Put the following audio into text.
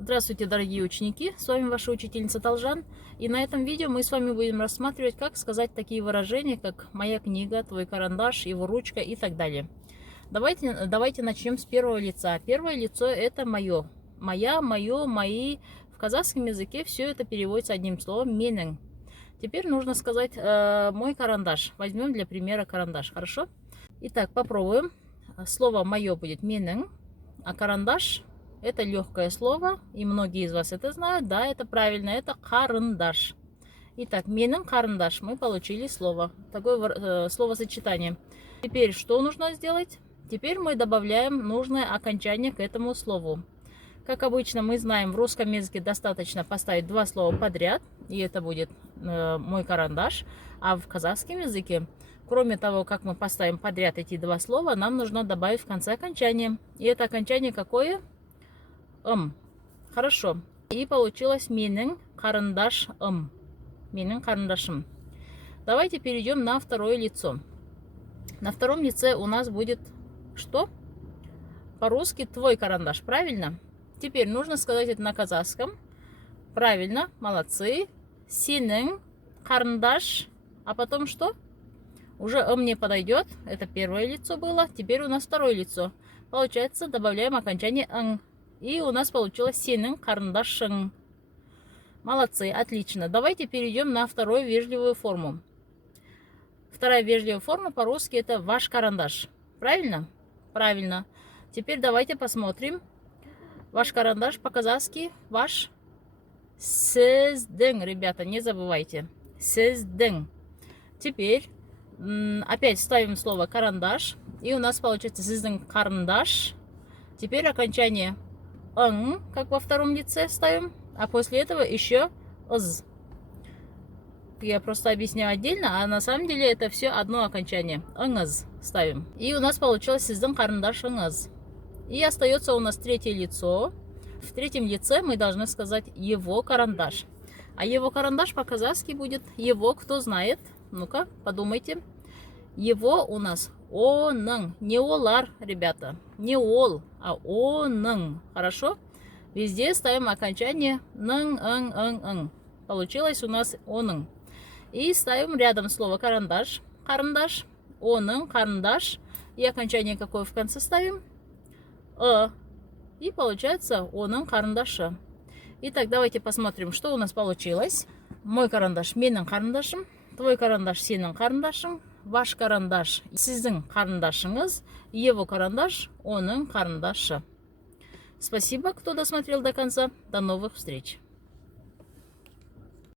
Здравствуйте, дорогие ученики! С вами ваша учительница Талжан. И на этом видео мы с вами будем рассматривать, как сказать такие выражения, как «моя книга», «твой карандаш», «его ручка» и так далее. Давайте начнем с первого лица. Первое лицо – это «моё». «Моя», «моё», «мои». В казахском языке все это переводится одним словом «менің». Теперь нужно сказать «мой карандаш». Возьмем для примера карандаш, хорошо? Итак, попробуем. Слово «моё» будет «менің», а карандаш – это легкое слово, и многие из вас это знают. Да, это правильно, это карандаш. Итак, менің карандаш. Мы получили слово. Такое словосочетание. Теперь что нужно сделать? Теперь мы добавляем нужное окончание к этому слову. Как обычно, мы знаем, в русском языке достаточно поставить два слова подряд, и это будет мой карандаш. А в казахском языке, кроме того, как мы поставим подряд эти два слова, нам нужно добавить в конце окончание. И это окончание какое? Хорошо. И получилось менің карандаш менің карандашым. Давайте перейдем на второе лицо. На втором лице у нас будет что? По-русски твой карандаш, правильно? Теперь нужно сказать это на казахском. Правильно, молодцы. Сенің карандаш. А потом что? Уже не подойдет. Это первое лицо было. Теперь у нас второе лицо. Получается, добавляем окончание ың. И у нас получилось сенің карандашың. Молодцы, отлично. Давайте перейдем на вторую вежливую форму. Вторая вежливая форма по-русски это ваш карандаш. Правильно? Правильно. Теперь давайте посмотрим. Ваш карандаш по-казахски ваш. Сіздің, ребята, не забывайте. Сіздің. Теперь опять ставим слово карандаш. И у нас получается сіздің карандаш. Теперь окончание ың, как во втором лице ставим. А после этого еще з. Я просто объясняю отдельно, а на самом деле это все одно окончание. Ыңыз ставим. И у нас получилось сіздің карандашыңыз. И остается у нас третье лицо. В третьем лице мы должны сказать его карандаш. А его карандаш по-казахски будет его, кто знает. Ну-ка, подумайте. Его у нас оның. Не олар, ребята. Не ол, а оның. Хорошо? Везде ставим окончание ның. Получилось у нас оның. И ставим рядом слово карандаш. Карандаш. Оның, карандаш. И окончание какое в конце ставим? И получается оның карандашы. Итак, давайте посмотрим, что у нас получилось. Мой карандаш менің карандашым. Твой карандаш сенің карандашың. Ваш карандаш сіздің карандашыңыз. Его карандаш оның карандашы. Спасибо, кто досмотрел до конца. До новых встреч.